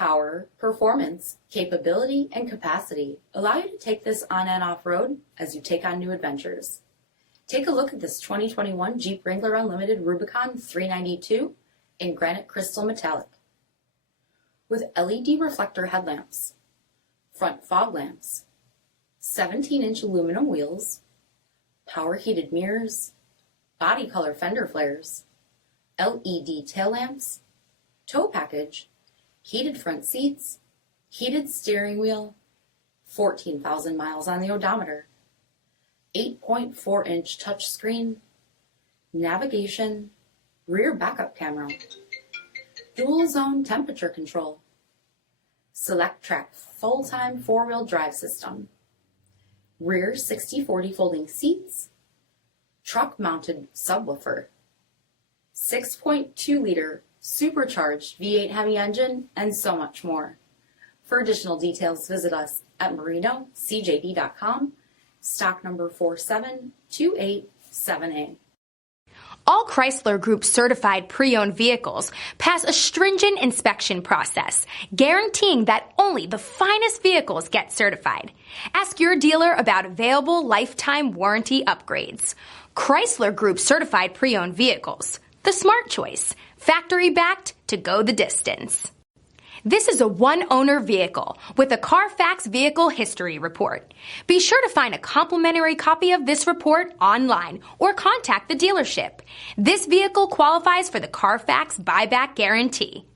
Power, performance, capability, and capacity allow you to take this on and off road as you take on new adventures. Take a look at this 2021 Jeep Wrangler Unlimited Rubicon 392 in granite crystal metallic. With LED reflector headlamps, front fog lamps, 17-inch aluminum wheels, power heated mirrors, body color fender flares, LED tail lamps, tow package, heated front seats, heated steering wheel, 14,000 miles on the odometer, 8.4-inch touchscreen, navigation, rear backup camera, dual zone temperature control, select track full-time four-wheel drive system, rear 60/40 folding seats, truck-mounted subwoofer, 6.2-liter supercharged V8 HEMI engine, and so much more. For additional details, visit us at marinocjd.com, stock number 472878. All Chrysler Group certified pre-owned vehicles pass a stringent inspection process, guaranteeing that only the finest vehicles get certified. Ask your dealer about available lifetime warranty upgrades. Chrysler Group certified pre-owned vehicles, the smart choice, factory backed to go the distance. This is a one-owner vehicle with a CARFAX vehicle history report. Be sure to find a complimentary copy of this report online or contact the dealership. This vehicle qualifies for the CARFAX buyback guarantee.